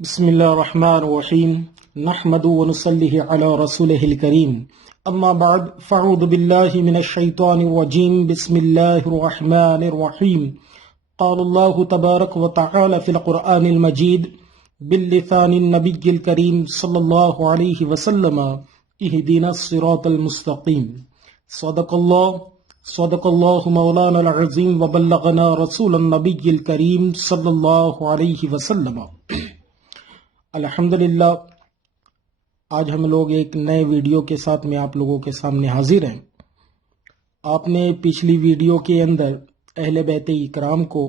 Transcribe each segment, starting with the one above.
بسم الله الرحمن الرحيم نحمد ونصلي على رسوله الكريم أما بعد فأعوذ بالله من الشيطان الرجيم بسم الله الرحمن الرحيم قال الله تبارك وتعالى في القرآن المجيد باللسان النبي الكريم صلى الله عليه وسلم اهدنا الصراط المستقيم صدق الله مولانا العظيم وبلغنا رسول النبي الكريم صلى الله عليه وسلم. الحمدللہ آج ہم لوگ ایک نئے ویڈیو کے ساتھ میں آپ لوگوں کے سامنے حاضر ہیں. آپ نے پچھلی ویڈیو کے اندر اہل بیت اکرام کو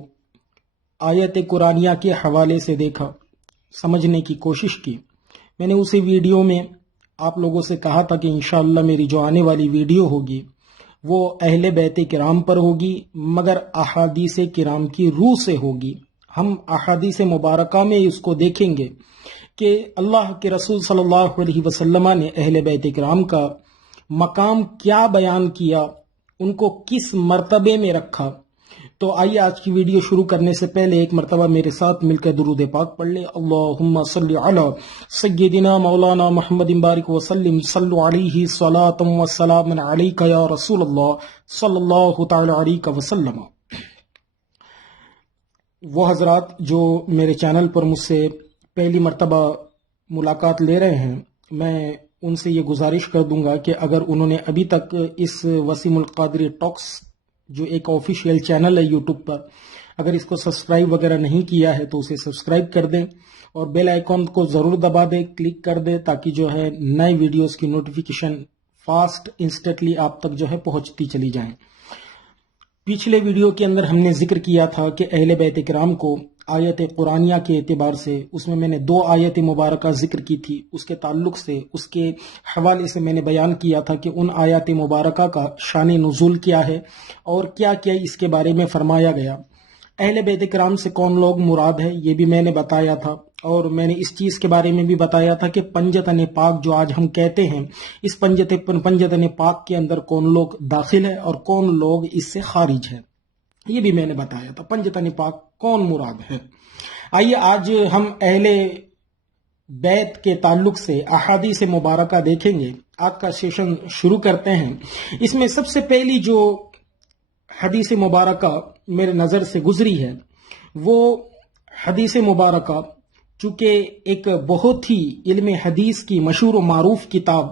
آیت قرآنیہ کے حوالے سے دیکھا، سمجھنے کی کوشش کی. میں نے اسی ویڈیو میں آپ لوگوں سے کہا تھا کہ انشاءاللہ میری جو آنے والی ویڈیو ہوگی وہ اہل بیت کرام پر ہوگی، مگر احادیث کرام کی روح سے ہوگی. ہم احادیث مبارکہ میں اس کو دیکھیں گے کہ اللہ کے رسول صلی اللہ علیہ وسلم نے اہل بیت کرام کا مقام کیا بیان کیا، ان کو کس مرتبے میں رکھا. تو آئیے آج کی ویڈیو شروع کرنے سے پہلے ایک مرتبہ میرے ساتھ مل کر درود پاک پڑھ لیں. اللہم صلی علی سیدنا مولانا محمد بارک وسلم صلو علیہ صلاۃ و سلام علیک یا رسول اللہ صلی اللہ تعالی علیہ وسلم. وہ حضرات جو میرے چینل پر مجھ سے پہلی مرتبہ ملاقات لے رہے ہیں، میں ان سے یہ گزارش کر دوں گا کہ اگر انہوں نے ابھی تک اس وسیم القادری ٹاکس جو ایک آفیشیل چینل ہے یوٹیوب پر، اگر اس کو سبسکرائب وغیرہ نہیں کیا ہے تو اسے سبسکرائب کر دیں اور بیل آئیکن کو ضرور دبا دیں، کلک کر دیں، تاکہ جو ہے نئے ویڈیوز کی نوٹیفیکیشن فاسٹ انسٹنٹلی آپ تک جو ہے پہنچتی چلی جائیں. پچھلے ویڈیو کے اندر ہم نے ذکر کیا تھا کہ اہل بیت کرام کو آیت قرآنیہ کے اعتبار سے، اس میں نے 2 آیت مبارکہ ذکر کی تھی، اس کے تعلق سے، اس کے حوالے سے میں نے بیان کیا تھا کہ ان آیات مبارکہ کا شان نزول کیا ہے اور کیا کیا اس کے بارے میں فرمایا گیا. اہل بیت کرام سے کون لوگ مراد ہے یہ بھی میں نے بتایا تھا، اور میں نے اس چیز کے بارے میں بھی بتایا تھا کہ پنجتن پاک جو آج ہم کہتے ہیں، اس پنجتن پاک کے اندر کون لوگ داخل ہے اور کون لوگ اس سے خارج ہے، یہ بھی میں نے بتایا تھا. پنجتن پاک کون مراد ہے. آئیے آج ہم اہل بیت کے تعلق سے احادیث مبارکہ دیکھیں گے. آج کا سیشن شروع کرتے ہیں. اس میں سب سے پہلی جو حدیث مبارکہ میرے نظر سے گزری ہے وہ حدیث مبارکہ، چونکہ ایک بہت ہی علم حدیث کی مشہور و معروف کتاب،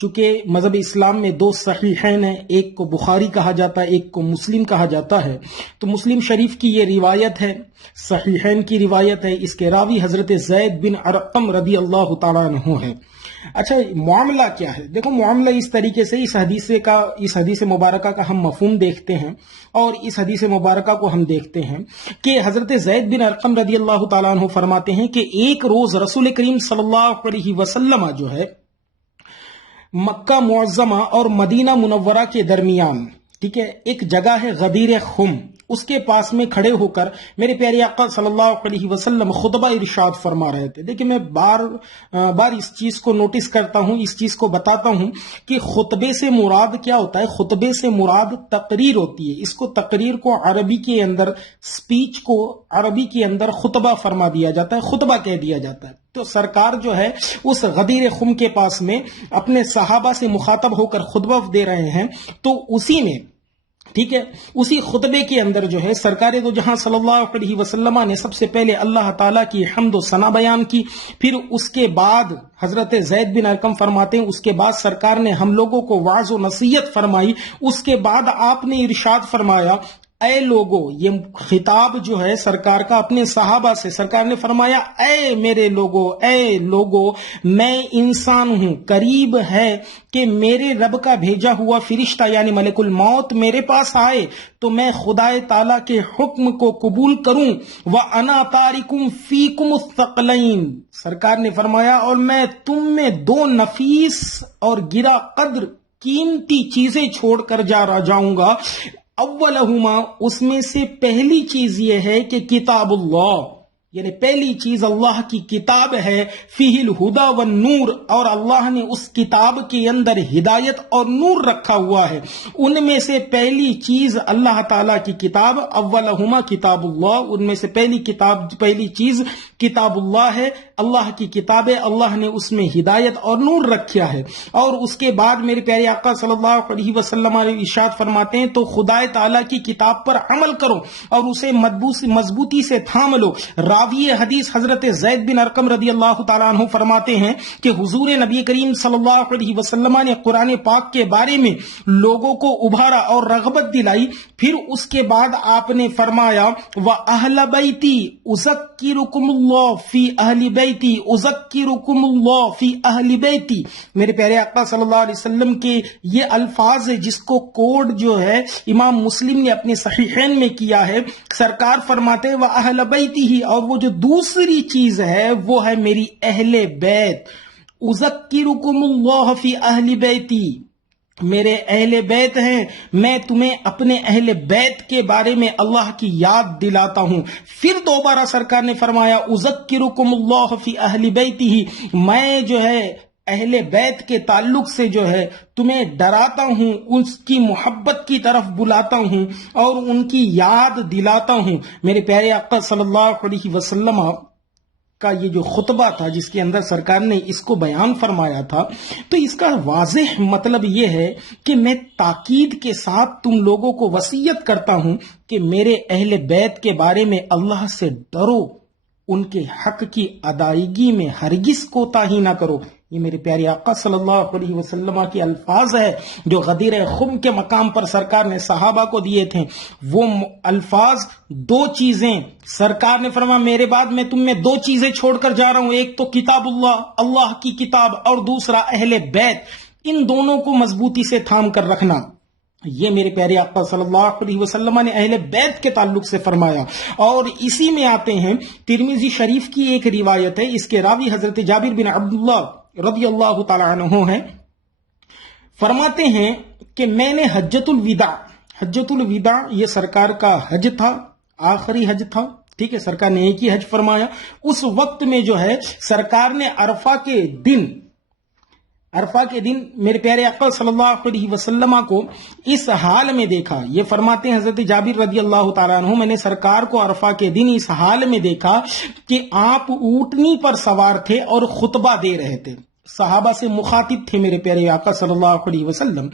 چونکہ مذہب اسلام میں 2 صحیحین ہیں، ایک کو بخاری کہا جاتا ہے، ایک کو مسلم کہا جاتا ہے. تو مسلم شریف کی یہ روایت ہے، صحیحین کی روایت ہے. اس کے راوی حضرت زید بن ارقم رضی اللہ تعالیٰ عنہ ہے. اچھا، معاملہ کیا ہے؟ دیکھو، معاملہ اس طریقے سے اس حدیث مبارکہ کا ہم مفہوم دیکھتے ہیں اور اس حدیث مبارکہ کو ہم دیکھتے ہیں کہ حضرت زید بن ارقم رضی اللہ تعالیٰ عنہ فرماتے ہیں کہ ایک روز رسول کریم صلی اللہ علیہ وسلم جو ہے مکہ معظمہ اور مدینہ منورہ کے درمیان، ٹھیک ہے، ایک جگہ ہے غدیر خم، اس کے پاس میں کھڑے ہو کر میرے پیارے آقا صلی اللہ علیہ وسلم خطبہ ارشاد فرما رہے تھے. دیکھیں، میں بار اس چیز کو نوٹس کرتا ہوں، اس چیز کو بتاتا ہوں کہ خطبے سے مراد کیا ہوتا ہے. خطبے سے مراد تقریر ہوتی ہے. اس کو تقریر کو عربی کے اندر، سپیچ کو عربی کے اندر خطبہ فرما دیا جاتا ہے، خطبہ کہہ دیا جاتا ہے. تو سرکار جو ہے اس غدیر خم کے پاس میں اپنے صحابہ سے مخاطب ہو کر خطبہ دے رہے ہیں. تو اسی میں، ٹھیک ہے، اسی خطبے کے اندر جو ہے سرکار دو جہاں صلی اللہ علیہ وسلم نے سب سے پہلے اللہ تعالیٰ کی حمد و ثنا بیان کی. پھر اس کے بعد حضرت زید بن ارقم فرماتے ہیں اس کے بعد سرکار نے ہم لوگوں کو وعظ و نصیحت فرمائی. اس کے بعد آپ نے ارشاد فرمایا، اے لوگو، یہ خطاب جو ہے سرکار کا اپنے صحابہ سے، سرکار نے فرمایا، اے میرے لوگو، اے لوگو، میں انسان ہوں، قریب ہے کہ میرے رب کا بھیجا ہوا فرشتہ یعنی ملک الموت میرے پاس آئے تو میں خدا تعالیٰ کے حکم کو قبول کروں. وَأَنَا تَارِكُمْ فِيكُمُ الثَّقَلَيْنِ، سرکار نے فرمایا، اور میں تم میں 2 نفیس اور گرا قدر قیمتی چیزیں چھوڑ کر جاؤں گا. اولہما، اس میں سے پہلی چیز یہ ہے کہ کتاب اللہ، یعنی پہلی چیز اللہ کی کتاب ہے، فیہ الہدی والنور، اور اللہ نے اس کتاب کے اندر ہدایت اور نور رکھا ہوا ہے۔ ان میں سے پہلی چیز اللہ تعالیٰ کی کتاب، اولہما کتاب اللہ، ان میں سے پہلی چیز کتاب اللہ ہے، اللہ کی کتاب ہے، اللہ نے اس میں ہدایت اور نور رکھا ہے۔ اور اس کے بعد میرے پیارے آقا صلی اللہ علیہ وسلم ارشاد فرماتے ہیں تو خدا تعالیٰ کی کتاب پر عمل کرو اور اسے مضبوطی سے تھام لو۔ راوی حدیث حضرت زید بن ارقم رضی اللہ تعالیٰ عنہ فرماتے ہیں کہ حضور نبی کریم صلی اللہ علیہ وسلم نے قرآن پاک کے بارے میں لوگوں کو ابھارا اور رغبت دلائی، پھر اس کے بعد آپ نے فرمایا وَأَهْلَ بَيْتِي أُذَكِّرُكُمُ اللَّهُ فِي أَهْلِ بَيْتِي أُذَكِّرُكُمُ اللَّهُ فِي أَهْلِ بَيْتِي۔ میرے پیارے آقا صلی اللہ علیہ وسلم کے یہ الفاظ ہے جس کو کوڈ جو ہے امام مسلم نے اپنے صحیحین میں کیا ہے۔ سرکار فرماتے ہیں وَأَهْلَ بَيْتِهِ، اور وہ جو دوسری چیز ہے وہ ہے میری اہل بیت۔ اذکرکم اللہ فی اہل بیتی، میرے اہل بیت ہیں، میں تمہیں اپنے اہل بیت کے بارے میں اللہ کی یاد دلاتا ہوں۔ پھر دوبارہ سرکار نے فرمایا اذکرکم اللہ فی اہل بیتی، میں جو ہے اہل بیت کے تعلق سے جو ہے تمہیں ڈراتا ہوں، اس کی محبت کی طرف بلاتا ہوں اور ان کی یاد دلاتا ہوں۔ میرے پیارے آقا صلی اللہ علیہ وسلم کا یہ جو خطبہ تھا جس کے اندر سرکار نے اس کو بیان فرمایا تھا، تو اس کا واضح مطلب یہ ہے کہ میں تاکید کے ساتھ تم لوگوں کو وصیت کرتا ہوں کہ میرے اہل بیت کے بارے میں اللہ سے ڈرو، ان کے حق کی ادائیگی میں ہرگز کوتاہی نہ کرو۔ یہ میرے پیارے آقا صلی اللہ علیہ وسلم کے الفاظ ہے جو غدیر خم کے مقام پر سرکار نے صحابہ کو دیے تھے۔ وہ الفاظ دو چیزیں سرکار نے فرمایا میرے بعد میں تم میں دو چیزیں چھوڑ کر جا رہا ہوں، ایک تو کتاب اللہ، اللہ کی کتاب، اور دوسرا اہل بیت، ان دونوں کو مضبوطی سے تھام کر رکھنا۔ یہ میرے پیارے آقا صلی اللہ علیہ وسلم نے اہل بیت کے تعلق سے فرمایا۔ اور اسی میں آتے ہیں ترمذی شریف کی ایک روایت ہے، اس کے راوی حضرت جابر بن عبداللہ رضی اللہ تعالی عنہ ہیں، فرماتے ہیں کہ میں نے حجۃ الوداع یہ سرکار کا حج تھا، آخری حج تھا، ٹھیک ہے، سرکار نے ایک ہی حج فرمایا۔ اس وقت میں جو ہے سرکار نے عرفہ کے دن میرے پیارے آقا صلی اللہ علیہ وسلم کو اس حال میں دیکھا۔ یہ فرماتے ہیں حضرت جابر رضی اللہ تعالیٰ عنہ، میں نے سرکار کو عرفہ کے دن اس حال میں دیکھا کہ آپ اونٹنی پر سوار تھے اور خطبہ دے رہے تھے، صحابہ سے مخاطب تھے میرے پیارے آقا صلی اللہ علیہ وسلم۔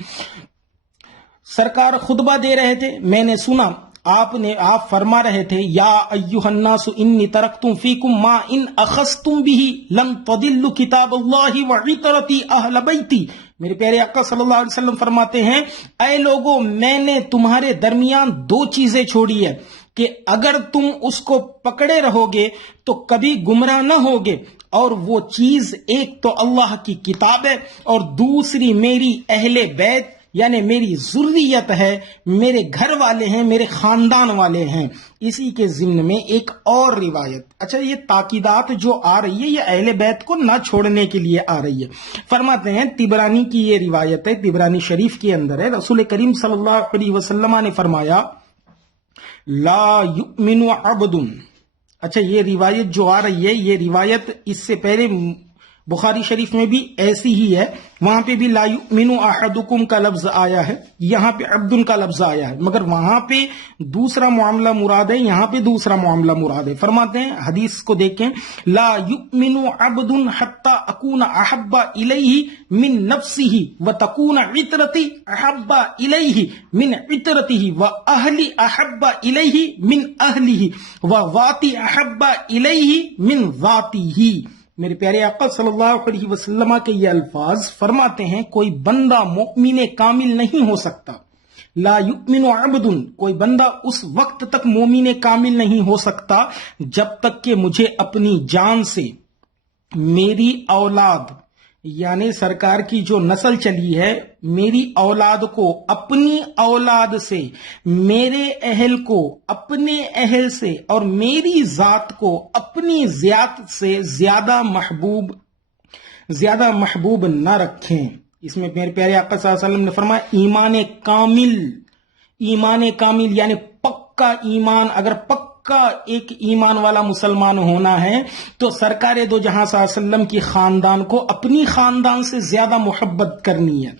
سرکار خطبہ دے رہے تھے، میں نے سنا آپ فرما رہے تھے یا ایھا الناس انی ترکتم فیکم ما ان اخذتم به لن تضلوا کتاب اللہ وعطرتی اہل بیتی۔ میرے پیارے آقا صلی اللہ علیہ وسلم فرماتے ہیں اے لوگوں، میں نے تمہارے درمیان دو چیزیں چھوڑی ہے کہ اگر تم اس کو پکڑے رہو گے تو کبھی گمراہ نہ ہوگے، اور وہ چیز ایک تو اللہ کی کتاب ہے اور دوسری میری اہل بیت یعنی میری ذریت ہے، میرے گھر والے ہیں، میرے خاندان والے ہیں۔ اسی کے ضمن میں ایک اور روایت، اچھا یہ تاکیدات جو آ رہی ہے یہ اہل بیت کو نہ چھوڑنے کے لیے آ رہی ہے۔ فرماتے ہیں طبرانی کی یہ روایت ہے، طبرانی شریف کے اندر ہے، رسول کریم صلی اللہ علیہ وسلم نے فرمایا لا یؤمن عبد، اچھا یہ روایت جو آ رہی ہے یہ روایت اس سے پہلے بخاری شریف میں بھی ایسی ہی ہے، وہاں پہ بھی لا یؤمن احدکم کا لفظ آیا ہے، یہاں پہ عبد کا لفظ آیا ہے، مگر وہاں پہ دوسرا معاملہ مراد ہے، یہاں پہ دوسرا معاملہ مراد ہے۔ فرماتے ہیں حدیث کو دیکھیں لا یؤمن عبد حتی اکون احب الیہ من نفسہ وتکون عطرتی احب الیہ من عطرتہ واہلی احب الیہ من اہلہ وذاتی احب الیہ من ذاتہ۔ میرے پیارے آقا صلی اللہ علیہ وسلم کے یہ الفاظ فرماتے ہیں کوئی بندہ مومن کامل نہیں ہو سکتا، لا یؤمن عبد، کوئی بندہ اس وقت تک مومن کامل نہیں ہو سکتا جب تک کہ مجھے اپنی جان سے، میری اولاد یعنی سرکار کی جو نسل چلی ہے، میری اولاد کو اپنی اولاد سے، میرے اہل کو اپنے اہل سے، اور میری ذات کو اپنی ذات سے زیادہ محبوب نہ رکھیں۔ اس میں میرے پیارے آقا صلی اللہ علیہ وسلم نے فرمایا ایمان کامل یعنی پکا ایمان، اگر پکا پکا ایک ایمان والا مسلمان ہونا ہے تو سرکار دو جہاں صلی اللہ علیہ وسلم کی خاندان کو اپنی خاندان سے زیادہ محبت کرنی ہے.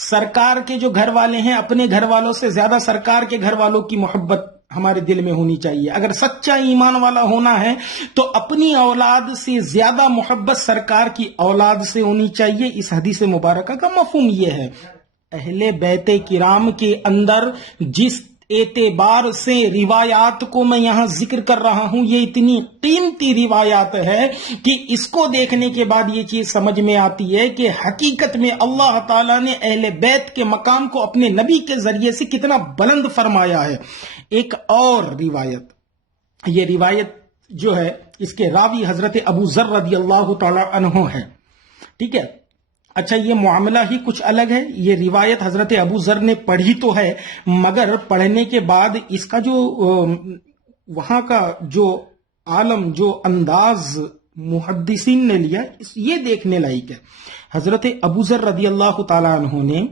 سرکار کے جو گھر والے ہیں اپنے گھر والوں سے زیادہ سرکار کے گھر والوں کی محبت ہمارے دل میں ہونی چاہیے. اگر سچا ایمان والا ہونا ہے تو اپنی اولاد سے زیادہ محبت سرکار کی اولاد سے ہونی چاہیے. اس حدیث مبارکہ کا مفہوم یہ ہے. اہل بیت کرام کے اندر جس اعتبار سے روایات کو میں یہاں ذکر کر رہا ہوں یہ اتنی قیمتی روایات ہے کہ اس کو دیکھنے کے بعد یہ چیز سمجھ میں آتی ہے کہ حقیقت میں اللہ تعالیٰ نے اہل بیت کے مقام کو اپنے نبی کے ذریعے سے کتنا بلند فرمایا ہے. ایک اور روایت، یہ روایت جو ہے اس کے راوی حضرت ابو ذر رضی اللہ تعالی عنہ ہے. ٹھیک ہے، اچھا یہ معاملہ ہی کچھ الگ ہے. یہ روایت حضرت ابو ذر نے پڑھی تو ہے مگر پڑھنے کے بعد اس کا جو وہاں کا جو عالم جو انداز محدثین نے لیا یہ دیکھنے لائق ہے. حضرت ابو ذر رضی اللہ تعالی عنہ نے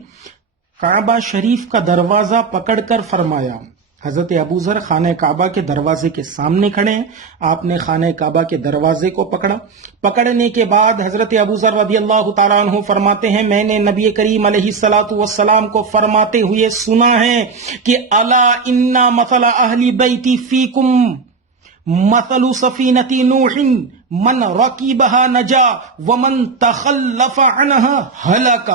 کعبہ شریف کا دروازہ پکڑ کر فرمایا. حضرت ابو ذر خانہ کعبہ کے دروازے کے سامنے کھڑے ہیں. آپ نے خانہ کعبہ کے دروازے کو پکڑا. پکڑنے کے بعد حضرت ابو ذر رضی اللہ تعالیٰ عنہ فرماتے ہیں میں نے نبی کریم علیہ الصلوۃ والسلام کو فرماتے ہوئے سنا ہے کہ الا ان مثل اہل بیتی فیکم مثل سفینۃ نوح من رکبها نجا ومن تخلف عنها ہلک.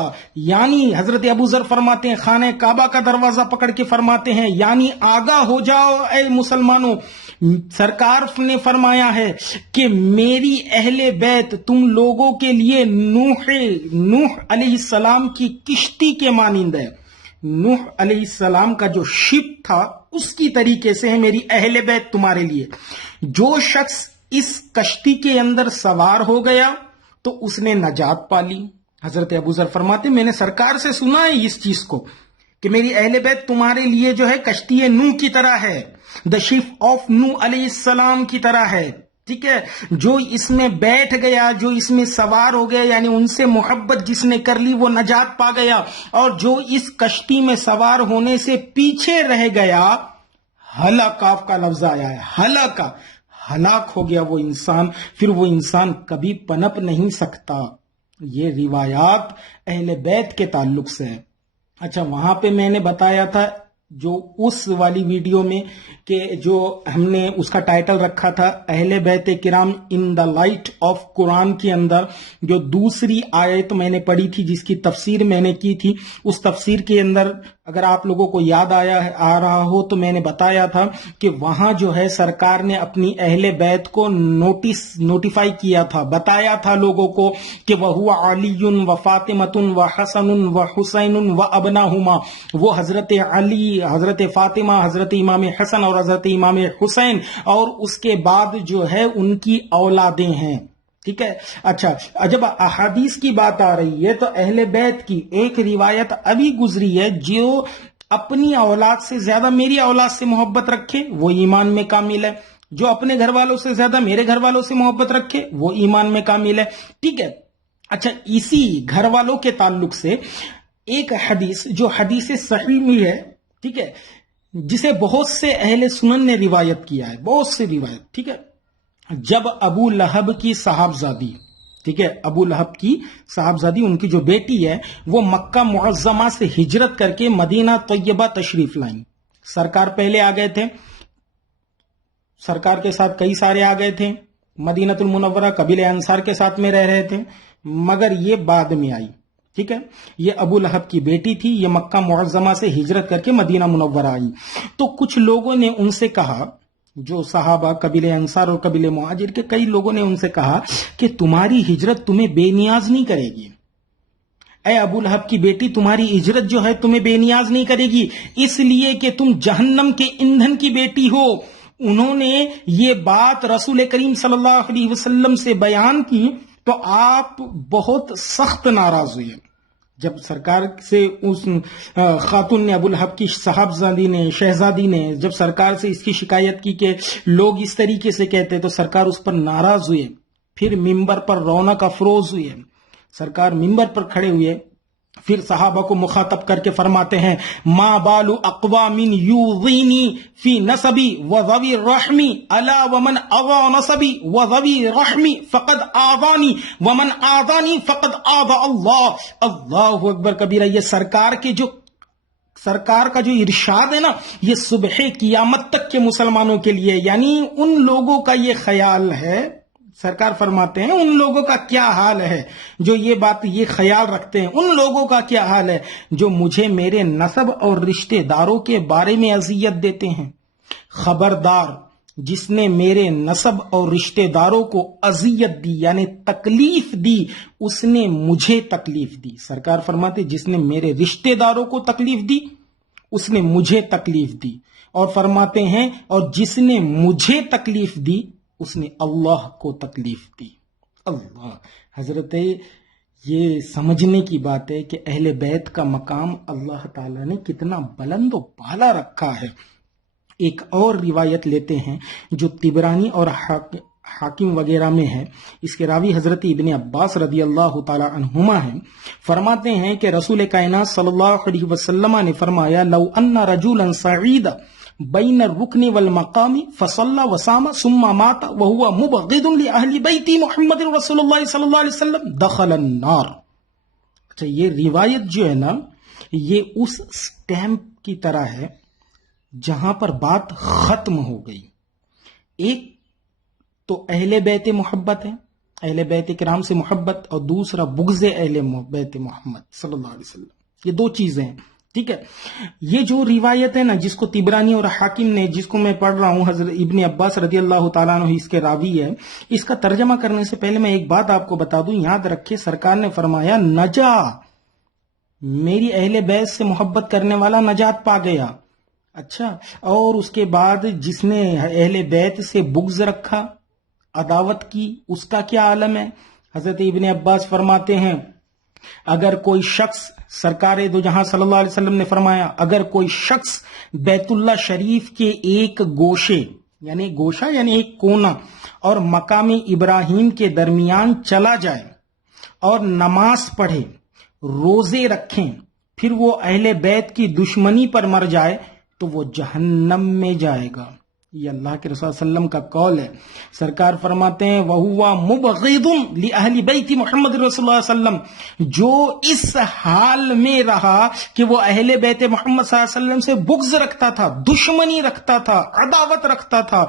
یعنی حضرت ابو ذر فرماتے ہیں خانہ کعبہ کا دروازہ پکڑ کے فرماتے ہیں یعنی آگاہ ہو جاؤ اے مسلمانوں، سرکار نے فرمایا ہے کہ میری اہل بیت تم لوگوں کے لیے نوح علیہ السلام کی کشتی کے مانند ہے. نوح علیہ السلام کا جو شپ تھا اس کی طریقے سے ہے میری اہل بیت تمہارے لیے. جو شخص اس کشتی کے اندر سوار ہو گیا تو اس نے نجات پا لی. حضرت ابو ذر فرماتے میں نے سرکار سے سنا ہے اس چیز کو کہ میری اہل بیت تمہارے لیے جو ہے کشتی نوح کی طرح ہے، دا شپ آف نوح علیہ السلام کی طرح ہے. ٹھیک ہے، جو اس میں بیٹھ گیا جو اس میں سوار ہو گیا یعنی ان سے محبت جس نے کر لی وہ نجات پا گیا، اور جو اس کشتی میں سوار ہونے سے پیچھے رہ گیا ہلاکاف کا لفظ آیا ہے. ہلاک ہو گیا وہ انسان، پھر وہ انسان کبھی پنپ نہیں سکتا. یہ روایات اہل بیت کے تعلق سے ہے. اچھا وہاں پہ میں نے بتایا تھا جو اس والی ویڈیو میں کہ جو ہم نے اس کا ٹائٹل رکھا تھا اہل بیت کرام ان دا لائٹ آف قرآن کے اندر جو دوسری آیت میں نے پڑھی تھی جس کی تفسیر میں نے کی تھی، اس تفسیر کے اندر اگر آپ لوگوں کو یاد آ رہا ہو تو میں نے بتایا تھا کہ وہاں جو ہے سرکار نے اپنی اہل بیت کو نوٹیفائی کیا تھا، بتایا تھا لوگوں کو کہ وہ علی و فاطمۃ و حسن و حسین و ابناہما، وہ حضرت علی، حضرت فاطمہ، حضرت امام حسن اور حضرت امام حسین اور اس کے بعد جو ہے ان کی اولادیں ہیں. ٹھیک ہے. اچھا جب احادیث کی بات آ رہی ہے تو اہل بیت کی ایک روایت ابھی گزری ہے جو اپنی اولاد سے زیادہ میری اولاد سے محبت رکھے وہ ایمان میں کامل ہے، جو اپنے گھر والوں سے زیادہ میرے گھر والوں سے محبت رکھے وہ ایمان میں کامل ہے. ٹھیک ہے. اچھا اسی گھر والوں کے تعلق سے ایک حدیث جو حدیث صحیح میں ہے، ٹھیک ہے، جسے بہت سے اہل سنن نے روایت کیا ہے، بہت سے روایت. ٹھیک ہے. جب ابو لہب کی صاحبزادی، ٹھیک ہے، ابو لہب کی صاحبزادی ان کی جو بیٹی ہے وہ مکہ معظمہ سے ہجرت کر کے مدینہ طیبہ تشریف لائیں. سرکار پہلے آ گئے تھے، سرکار کے ساتھ کئی سارے آ گئے تھے، مدینہ المنورہ قبیلہ انصار کے ساتھ میں رہ رہے تھے، مگر یہ بعد میں آئی. ٹھیک ہے. یہ ابو لہب کی بیٹی تھی، یہ مکہ معظمہ سے ہجرت کر کے مدینہ منورہ آئی. تو کچھ لوگوں نے ان سے کہا، جو صحابہ قبیلہ انصار اور قبیلہ مہاجر کے کئی لوگوں نے ان سے کہا کہ تمہاری ہجرت تمہیں بے نیاز نہیں کرے گی. اے ابو لہب کی بیٹی تمہاری ہجرت جو ہے تمہیں بے نیاز نہیں کرے گی، اس لیے کہ تم جہنم کے ایندھن کی بیٹی ہو. انہوں نے یہ بات رسول کریم صلی اللہ علیہ وسلم سے بیان کی تو آپ بہت سخت ناراض ہوئے. جب سرکار سے اس خاتون نے، ابو لہب کی صاحبزادی نے، شہزادی نے جب سرکار سے اس کی شکایت کی کہ لوگ اس طریقے سے کہتے تو سرکار اس پر ناراض ہوئے. پھر ممبر پر رونق افروز ہوئے. سرکار ممبر پر کھڑے ہوئے پھر صحابہ کو مخاطب کر کے فرماتے ہیں ما بال اقوام یوذینی فی نسبی وذوی رحمی الا ومن اذا نسبی وذوی رحمی فقد آذانی ومن آذانی فقد آذى اللہ. اللہ اکبر کبیرہ. یہ سرکار کا جو ارشاد ہے نا، یہ صبح قیامت تک کے مسلمانوں کے لیے، یعنی ان لوگوں کا یہ خیال ہے، سرکار فرماتے ہیں ان لوگوں کا کیا حال ہے جو یہ خیال رکھتے ہیں، ان لوگوں کا کیا حال ہے جو مجھے میرے نسب اور رشتہ داروں کے بارے میں اذیت دیتے ہیں. خبردار، جس نے میرے نسب اور رشتہ داروں کو اذیت دی یعنی تکلیف دی، اس نے مجھے تکلیف دی. سرکار فرماتے جس نے میرے رشتہ داروں کو تکلیف دی اس نے مجھے تکلیف دی، اور فرماتے ہیں اور جس نے مجھے تکلیف دی اس نے اللہ کو تکلیف دی. اللہ حضرت، یہ سمجھنے کی بات ہے کہ اہل بیت کا مقام اللہ تعالیٰ نے کتنا بلند و بالا رکھا ہے. ایک اور روایت لیتے ہیں جو طبرانی اور حاکم وغیرہ میں ہے. اس کے راوی حضرت ابن عباس رضی اللہ تعالی عنہما ہیں. فرماتے ہیں کہ رسول کائنات صلی اللہ علیہ وسلم نے فرمایا لو ان رجلا سعید بین الرکن والمقام فصلى وصام ثم مات وهو مبغض لأهل بیت محمد رسول اللہ صلی اللہ علیہ وسلم دخل النار. اچھا، یہ روایت جو ہے نا، یہ اس سٹیمپ کی طرح ہے جہاں پر بات ختم ہو گئی. ایک تو اہل بیت محبت ہے، اہل بیت کرام سے محبت، اور دوسرا بغض اہل بیت محمد صلی اللہ علیہ وسلم. یہ دو چیزیں ہیں. ٹھیک ہے، یہ جو روایت ہے نا جس کو طبرانی اور حاکم نے، جس کو میں پڑھ رہا ہوں، حضرت ابن عباس رضی اللہ تعالیٰ عنہ اس کے راوی ہے. اس کا ترجمہ کرنے سے پہلے میں ایک بات آپ کو بتا دوں، یاد رکھے سرکار نے فرمایا نجا، میری اہل بیت سے محبت کرنے والا نجات پا گیا. اچھا، اور اس کے بعد جس نے اہل بیت سے بغض رکھا، عداوت کی، اس کا کیا عالم ہے؟ حضرت ابن عباس فرماتے ہیں اگر کوئی شخص، سرکار دو جہاں صلی اللہ علیہ وسلم نے فرمایا اگر کوئی شخص بیت اللہ شریف کے ایک گوشے یعنی گوشہ یعنی ایک کونا اور مقام ابراہیم کے درمیان چلا جائے اور نماز پڑھے، روزے رکھیں، پھر وہ اہل بیت کی دشمنی پر مر جائے تو وہ جہنم میں جائے گا. یہ اللہ کے رسول صلی اللہ علیہ وسلم کا قول ہے. سرکار فرماتے ہیں وَهُوَ مُبْغِضٌ لِأَهْلِ بَيْتِ محمد رسول اللہ صلی اللہ علیہ وسلم، جو اس حال میں رہا کہ وہ اہل بیت محمد صلی اللہ علیہ وسلم سے بغض رکھتا تھا، دشمنی رکھتا تھا، عداوت رکھتا تھا،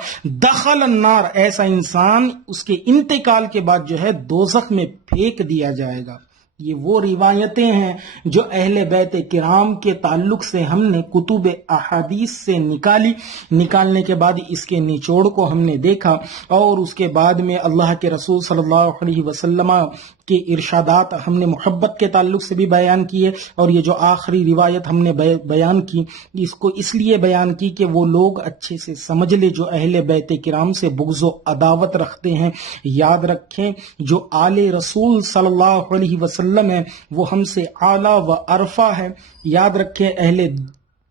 دخل النار، ایسا انسان اس کے انتقال کے بعد جو ہے دوزخ میں پھینک دیا جائے گا. یہ وہ روایتیں ہیں جو اہل بیت کرام کے تعلق سے ہم نے کتب احادیث سے نکالنے کے بعد اس کے نچوڑ کو ہم نے دیکھا، اور اس کے بعد میں اللہ کے رسول صلی اللہ علیہ وسلم کے ارشادات ہم نے محبت کے تعلق سے بھی بیان کیے، اور یہ جو آخری روایت ہم نے بیان کی اس کو اس لیے بیان کی کہ وہ لوگ اچھے سے سمجھ لے جو اہل بیت کرام سے بغض و عداوت رکھتے ہیں. یاد رکھیں جو آل رسول صلی اللہ علیہ وسلم ہے وہ ہم سے اعلیٰ و ارفع ہے. یاد رکھیں اہل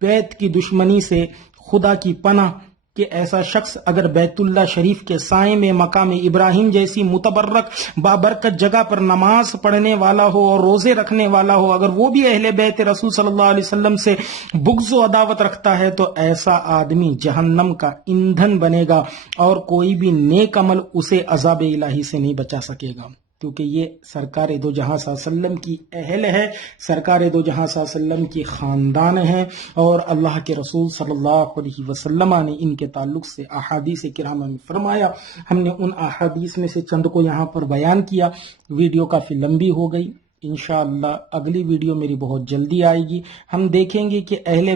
بیت کی دشمنی سے خدا کی پناہ کہ ایسا شخص اگر بیت اللہ شریف کے سائے میں مقام ابراہیم جیسی متبرک بابرکت جگہ پر نماز پڑھنے والا ہو اور روزے رکھنے والا ہو، اگر وہ بھی اہل بیت رسول صلی اللہ علیہ وسلم سے بغض و عداوت رکھتا ہے تو ایسا آدمی جہنم کا ایندھن بنے گا، اور کوئی بھی نیک عمل اسے عذاب الہی سے نہیں بچا سکے گا، کیونکہ یہ سرکار دو جہاں صلی اللہ علیہ وسلم کی اہل ہے، سرکار دو جہاں صلی اللہ علیہ وسلم کی خاندان ہے، اور اللہ کے رسول صلی اللہ علیہ وسلم نے ان کے تعلق سے احادیث کرام میں فرمایا. ہم نے ان احادیث میں سے چند کو یہاں پر بیان کیا. ویڈیو کافی لمبی ہو گئی، انشاءاللہ اگلی ویڈیو میری بہت جلدی آئے گی. ہم دیکھیں گے کہ اہل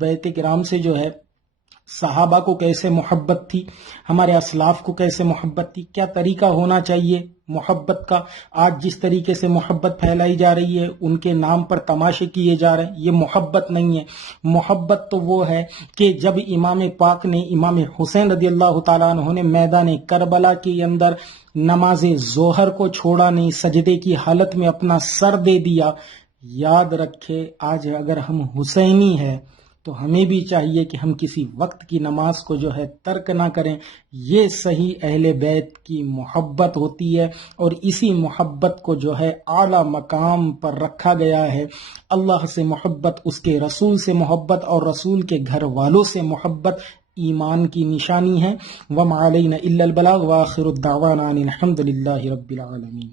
بیت کرام سے جو ہے صحابہ کو کیسے محبت تھی، ہمارے اسلاف کو کیسے محبت تھی، کیا طریقہ ہونا چاہیے محبت کا. آج جس طریقے سے محبت پھیلائی جا رہی ہے، ان کے نام پر تماشے کیے جا رہے ہیں، یہ محبت نہیں ہے. محبت تو وہ ہے کہ جب امام پاک نے، امام حسین رضی اللہ تعالیٰ عنہ نے میدان کربلا کے اندر نماز ظہر کو چھوڑا نہیں، سجدے کی حالت میں اپنا سر دے دیا. یاد رکھے آج اگر ہم حسینی ہے تو ہمیں بھی چاہیے کہ ہم کسی وقت کی نماز کو جو ہے ترک نہ کریں. یہ صحیح اہل بیت کی محبت ہوتی ہے، اور اسی محبت کو جو ہے اعلیٰ مقام پر رکھا گیا ہے. اللہ سے محبت، اس کے رسول سے محبت اور رسول کے گھر والوں سے محبت ایمان کی نشانی ہے. وما علینا الا البلاغ، وآخر الدعوانا ان الحمد للہ رب العالمین.